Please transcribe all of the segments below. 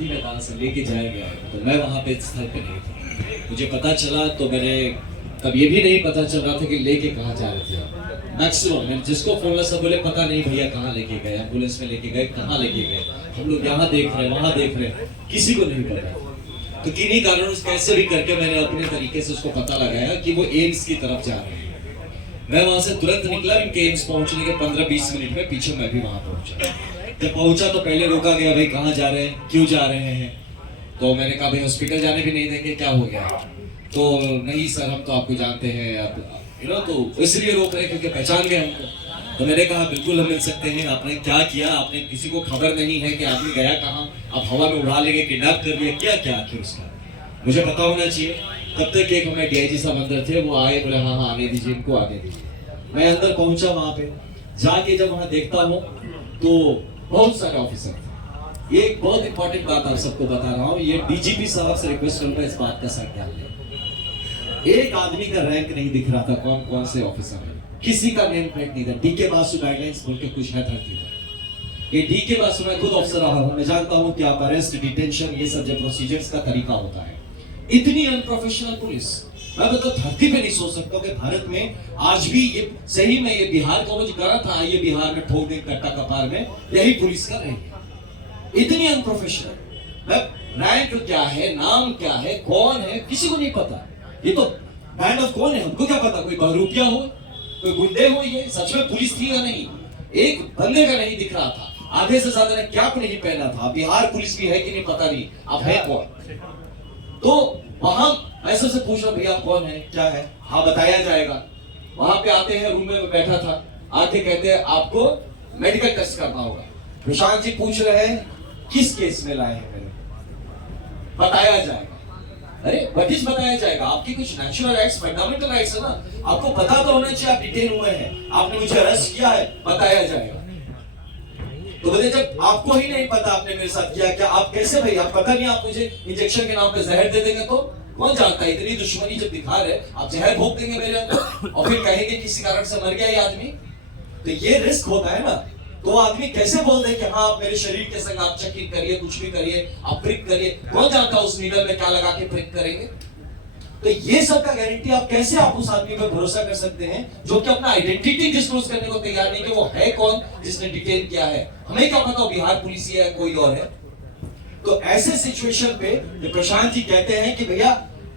शादी में कहा से लेके जाया गया है, तो मैं वहाँ पे स्थल पे नहीं था। मुझे पता चला तो मैंने तब ये भी नहीं पता चल रहा था कि लेके कहाँ जा रहे थे। मैक्सिमम मैंने जिसको फोन लगा सब बोले पता नहीं भैया कहाँ लेके गए, एम्बुलेंस में लेके गए, कहाँ लेके गए, हम लोग यहाँ देख रहे हैं वहाँ देख रहे हैं, किसी को नहीं पता। तो किन्हीं कारणों से कैसे भी करके मैंने अपने तरीके से उसको पता लगाया कि वो एम्स की तरफ जा रहे हैं। मैं वहां से तुरंत निकला, इनके एम्स पहुंचने के 15-20 मिनट में पीछे मैं भी वहां पहुंचा। जब पहुंचा तो पहले रोका गया, भाई कहाँ जा रहे हैं, क्यों जा रहे हैं। तो मैंने कहा भाई हॉस्पिटल जाने भी नहीं देंगे, क्या हो गया। तो नहीं सर हम तो आपको जानते हैं, आप तो इसलिए रोक रहे क्योंकि पहचान गए हमको। तो मैंने कहा बिल्कुल हम मिल सकते हैं। आपने क्या किया, आपने किसी को खबर नहीं है कि आदमी गया कहाँ, आप हवा में उड़ा लेंगे, किडनैप कर लिया, क्या क्या आखिर उसका मुझे पता होना चाहिए। तब तक एक हमें डीआईजी साहब अंदर थे, वो आए, बोले हाँ हाँ आने दीजिए, इनको आने दीजिए। मैं अंदर पहुंचा, वहां पे जाके जब वहां देखता हूँ तो बहुत सारे ऑफिसर थे। ये एक बहुत इंपॉर्टेंट बात आप सबको बता रहा हूँ, ये डीजीपी साहब से रिक्वेस्ट करूंगा इस बात का संज्ञान लें। एक आदमी का रैंक नहीं दिख रहा था, कौन कौन से ऑफिसर है, किसी का नेम प्लेट नहीं था। डीके बासु गाइडलाइंस बोल के कुछ है धरती पर। ये डीके बासु, मैं खुद ऑफिसर रहा हूं, मैं जानता हूं कि आप अरेस्ट, डिटेंशन, ये सब जो प्रोसीजर्स का तरीका होता है। इतनी अनप्रोफेशनल पुलिस मैं तो धरती पे नहीं सोच सकता कि भारत में आज भी ये सही में ये बिहार का वो जो करा था, ये बिहार में ठोक दे कट्टा कपार में, यही पुलिस कर रही है। इतनी अनप्रोफेशनल। रैंक क्या है, नाम क्या है, कौन है, किसी को नहीं पता। ये तो बैंड ऑफ कौन है, हमको क्या पता, कोई बहरूपिया हो, कोई गुंडे हो, ये सच में पुलिस थी या नहीं, एक बंदे का नहीं दिख रहा था। आधे से ज्यादा ने कैप नहीं पहना था। बिहार पुलिस भी है कि नहीं पता नहीं, अब है कौन। तो वहां ऐसे से पूछ रहा भैया आप कौन है, क्या है, हाँ बताया जाएगा। वहां पे आते हैं, रूम में बैठा था, आके कहते हैं आपको मेडिकल टेस्ट करना होगा। प्रशांत जी पूछ रहे हैं किस केस में लाए हैं, बताया जाएगा। अरे व्हाट इज बताया जाएगा, आपकी कुछ नेचुरल राइट्स, फंडामेंटल राइट्स है ना, आपको पता तो होना चाहिए आप डिटेन हुए हैं, आपने मुझे अरेस्ट किया है, बताया जाएगा। तो बोले जब आपको ही नहीं पता आपने मेरे साथ किया क्या, आप कैसे भाई, आप पता नहीं, आप मुझे इंजेक्शन के नाम पे जहर दे देंगे तो कौन जानता है। इतनी दुश्मनी जब दिखा रहे, आप जहर भोग देंगे मेरे अंदर और फिर कहेंगे किसी कारण से मर गया ये आदमी, तो ये रिस्क होता है ना। तो आदमी कैसे बोल दे कि हाँ आप मेरे शरीर के संग आप चेकिंग करिए, कुछ भी करिए, आप प्रिक करिए, कौन जानता उस नीडल में क्या लगा के प्रिक करेंगे। तो ये सब का गारंटी आप कैसे आप उस आदमी पर भरोसा कर सकते हैं जो कि अपना आइडेंटिटी डिस्क्लोज करने को तैयार नहीं कि वो है कौन जिसने डिटेन किया है। हमें क्या पता बिहार पुलिस है कोई और है। तो ऐसे सिचुएशन पे प्रशांत जी कहते हैं कि भैया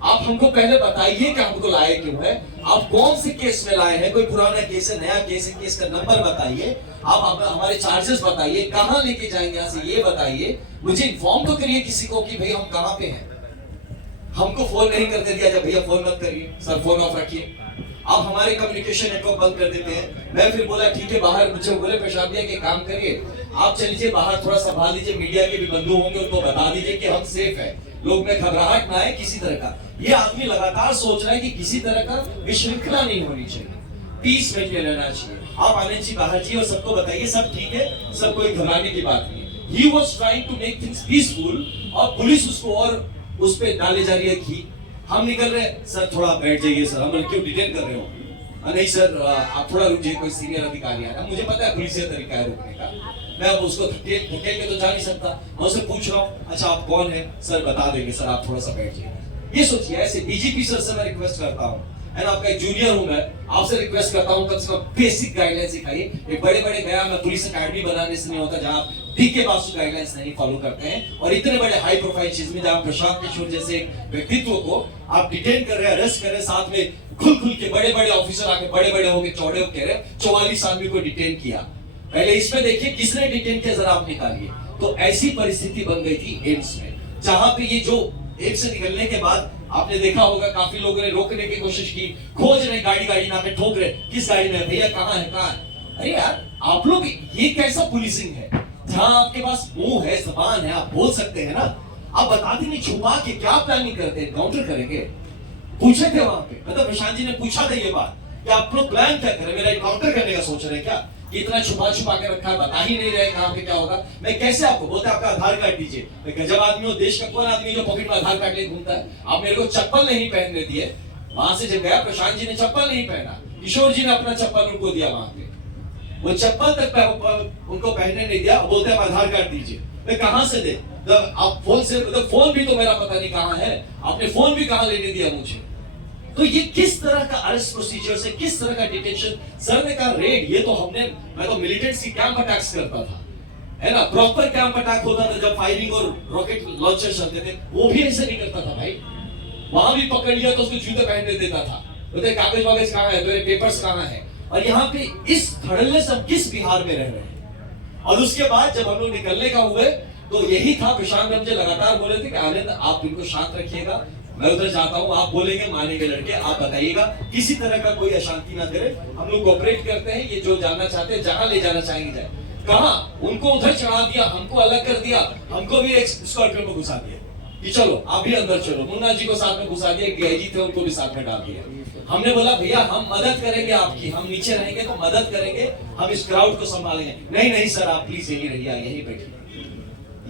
आप हमको पहले बताइए कि हमको लाए क्यों है, आप कौन से केस में लाए हैं, कोई पुराना केस है, नया केस है, केस का नंबर बताइए, आप हमारे चार्जेस बताइए, कहां लेके जाएंगे यहाँ से ये बताइए, मुझे इन्फॉर्म तो करिए किसी को कि भैया हम कहां पे हैं। हमको फोन नहीं करते दिया जब भैया फोन मत करिए, सर फोन ऑफ रखिए, आप हमारे कम्युनिकेशन नेटवर्क बंद कर देते हैं। मैं फिर बोला ठीक है बाहर, मुझे बोले प्रशांत भैया के काम करिए, आप चलिए बाहर थोड़ा संभाल लीजिए, मीडिया के भी बंधु होंगे उनको बता दीजिए कि हम सेफ है, लोग में घबराहट ना है किसी तरह का। ये आदमी लगातार सोच रहा है कि किसी तरह का विश्रृंखला नहीं होनी चाहिए, पीस में रहना चाहिए। आप आनंद जी बाहर जी और सबको बताइए सब ठीक है, सब कोई घबराने की बात नहीं है। He was trying to make things peaceful और पुलिस उसको और उस पे डाले जा रही है घी। हम निकल रहे सर थोड़ा बैठ जाइए सर, हम क्यों डिटेन कर रहे हो, नहीं सर आप थोड़ा रुक जाइए, कोई सीनियर अधिकारी आ रहा है, मुझे पता है पुलिस का तरीका है रुकने का, मैं अब उसको धकेल के तो जा नहीं सकता, मैं उससे पूछ रहा हूँ अच्छा आप कौन है, सर बता देंगे, सर आप थोड़ा सा बैठ जाइए। ये सोचिए ऐसे डीजीपी सर से मैं रिक्वेस्ट करता हूँ, एंड आपका एक जूनियर हूं मैं, आपसे रिक्वेस्ट करता हूं कम से कम बेसिक गाइडलाइंस सिखाइए। ये बड़े बड़े गया मैं पुलिस अकेडमी बनाने से नहीं होता जहां डीके बासु गाइडलाइंस नहीं फॉलो करते हैं, और इतने बड़े हाई प्रोफाइल चीज में जहां प्रशांत किशोर जैसे व्यक्तित्व को आप डिटेन कर रहे हैं, अरेस्ट कर रहे हैं, साथ में खुल खुल के बड़े बड़े ऑफिसर आके बड़े बड़े होके चौड़े हो कह रहे 44 आदमी को डिटेन किया। पहले इसमें देखिए किसने डिटेन किया जरा आप निकालिए। तो ऐसी परिस्थिति बन गई थी एम्स में, जहां पे ये जो एम्स से निकलने के बाद आपने देखा होगा काफी लोगों ने रोकने की कोशिश की, खोज रहे गाड़ी ना पे ठोक रहे, किस गाड़ी में भैया कहाँ है कहाँ है। अरे यार आप लोग ये कैसा पुलिसिंग है जहां आपके पास मुंह है जबान है आप बोल सकते हैं ना, आप बताते नहीं, छुपा के क्या प्लानिंग करते हैं, काउंटर करेंगे। पूछे थे वहां पे, मतलब प्रशांत जी ने पूछा था ये बात कि आप लोग प्लान क्या करें, मेरा काउंटर करने का सोच रहे हैं क्या, इतना छुपा छुपा के रखा है, बता ही नहीं रहे कहां पे क्या होगा। मैं कैसे आपको बोलते आपका आधार कार्ड दीजिए, मैं गजब आदमी हूं, देश का कौन आदमी जो पॉकेट में आधार कार्ड लेके घूमता है। आप मेरे को चप्पल नहीं पहनने दिए, वहां से जब गया प्रशांत जी ने चप्पल नहीं पहना, किशोर जी ने अपना चप्पल उनको दिया, वहां पे वो चप्पल तक उनको पहनने नहीं दिया, बोलते आप आधार कार्ड दीजिए। मैं कहां से दे? जब आप फोन से, मतलब फोन भी तो मेरा पता नहीं कहां है, आपने फोन भी कहां लेने दिया मुझे? तो ये किस तरह का अरेस्ट प्रोसीजर से, किस तरह का डिटेंशन? सर ने कहा रेड, ये तो हमने, मैं तो मिलिटेंट्स की कैंप अटैक्स करता था, है ना, प्रॉपर कैंप अटैक होता था जब फायरिंग और रॉकेट लॉन्चर चलते थे, वो भी ऐसे नहीं करता था भाई। वहां भी पकड़ लिया तो उसको जूते पहनने देता था, बोलते कागज वागज कहां है, मेरे पेपर्स कहां है? और यहाँ पे इस धड़ल्ले से हम किस बिहार में रह रहे हैं? और उसके बाद जब हम लोग निकलने का हुए तो यही था, प्रशांत ने मुझे लगातार बोले थे कि आनंद आप इनको शांत रखिएगा, मैं उधर जाता हूँ, आप बोलेंगे मानेंगे लड़के, आप बताइएगा, किसी तरह का कोई अशांति ना करे, हम लोग कोऑपरेट करते हैं, ये जो जानना चाहते हैं जहां ले जाना चाहेंगे जाए। कहा उनको उधर चढ़ा दिया, हमको अलग कर दिया, हमको भी एक स्कॉर्पियो में घुसा दिया कि चलो आप भी अंदर चलो, मुन्ना जी को साथ में घुसा दिया, डीआईजी थे उनको भी साथ में डाल दिया। हमने बोला भैया हम मदद करेंगे आपकी, हम नीचे रहेंगे तो मदद करेंगे, हम इस क्राउड को संभालेंगे। नहीं नहीं सर आप प्लीज यही रहिए, यहीं बैठिए।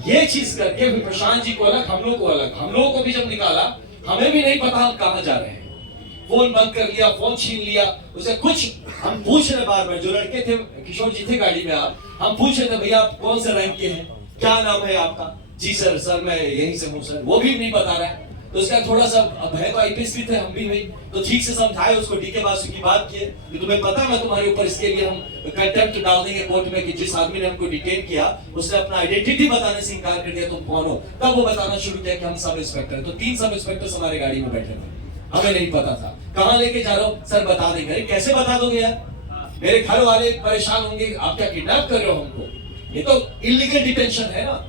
ये चीज करके फिर प्रशांत जी को अलग, हम लोग को अलग, हम लोगों को भी जब निकाला हमें भी नहीं पता हम कहां जा रहे हैं, फोन बंद कर लिया, फोन छीन लिया, उसे कुछ हम पूछ रहे बार बार, जो लड़के थे, किशोर जी थे गाड़ी में, आप हम पूछ रहे थे भैया आप कौन से रैंक के हैं, क्या नाम है आपका? जी सर, सर मैं यहीं से हूं सर, वो भी नहीं बता रहा है। तो उसका थोड़ा सा, अब है तो आईपीएस भी थे, हम भी हुई, तो ठीक से समझाए उसको, डीके बासु की बात किए कि तुम्हें पता मैं तुम्हारे ऊपर इसके लिए हम कंटेम्प्ट डाल देंगे कोर्ट में कि जिस आदमी ने हमको डिटेन किया उसने अपना आइडेंटिटी बताने से इनकार कर दिया, तुम कौन हो? तब वो बताना शुरू किया कि हम सब इंस्पेक्टर हैं। तो 3 सब इंस्पेक्टर हमारे गाड़ी में बैठे थे, हमें नहीं पता था कहां लेके जा रहा हूं, सर बता देंगे। कैसे बता दोगे यार, मेरे घर वाले परेशान होंगे, आप क्या किडनैप कर रहे हो हमको? ये तो इलीगल डिटेंशन है ना,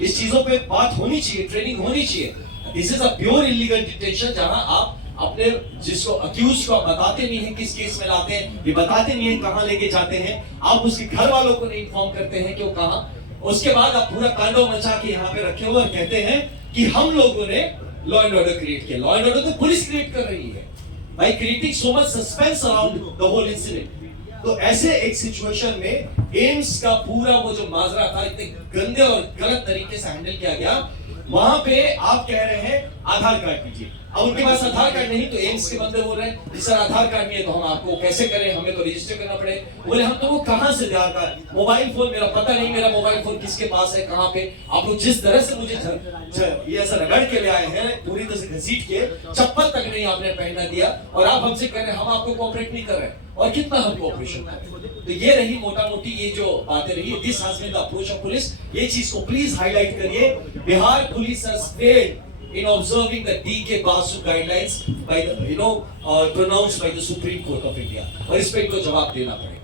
इस चीजों पे बात होनी चाहिए, ट्रेनिंग होनी चाहिए। This is a pure illegal detention, जहां आप अपने जिसको अक्यूज को बताते नहीं है किस केस में लाते हैं, ये बताते नहीं है कहां लेके जाते हैं, आप उसके घर वालों को नहीं इन्फॉर्म करते हैं कि वो कहां, उसके बाद आप पूरा तांडव मचा के यहाँ पे रखे हुए और कहते हैं कि हम लोगों ने लॉ एंड ऑर्डर क्रिएट किया। लॉ एंड ऑर्डर तो पुलिस क्रिएट कर रही है भाई, creating so much suspense around the whole incident. तो ऐसे एक सिचुएशन में एम्स का पूरा वो जो माजरा था, इतने गंदे और गलत तरीके से हैंडल किया गया। वहां पे आप कह रहे हैं आधार कार्ड दीजिए, अब उनके पास आधार कार्ड नहीं, तो एम्स के बंदे बोल रहे हैं जी सर आधार कार्ड नहीं है तो हम आपको कैसे करें, हमें तो रजिस्टर करना पड़े। बोले हम तो वो कहां से आधार कार्ड, मोबाइल फोन मेरा पता नहीं, मेरा मोबाइल फोन किसके पास है, कहां पे? आप लोग जिस तरह से मुझे ये ऐसा रगड़ के ले आए हैं, पूरी तरह से घसीट के, चप्पल तक नहीं आपने पहनना दिया, और आप हमसे कह रहे हैं हम आपको कोऑपरेट नहीं कर रहे, और कितना हम कोऑपरेशन कर रहे हैं। तो ये रही मोटा मोटी ये जो बातें रही, this has been the approach of police. ये चीज को प्लीज हाईलाइट करिए, Bihar police has failed in observing the DK Basu guidelines by the pronounced by the Supreme Court of India, और इस पे इनको जवाब देना पड़ेगा।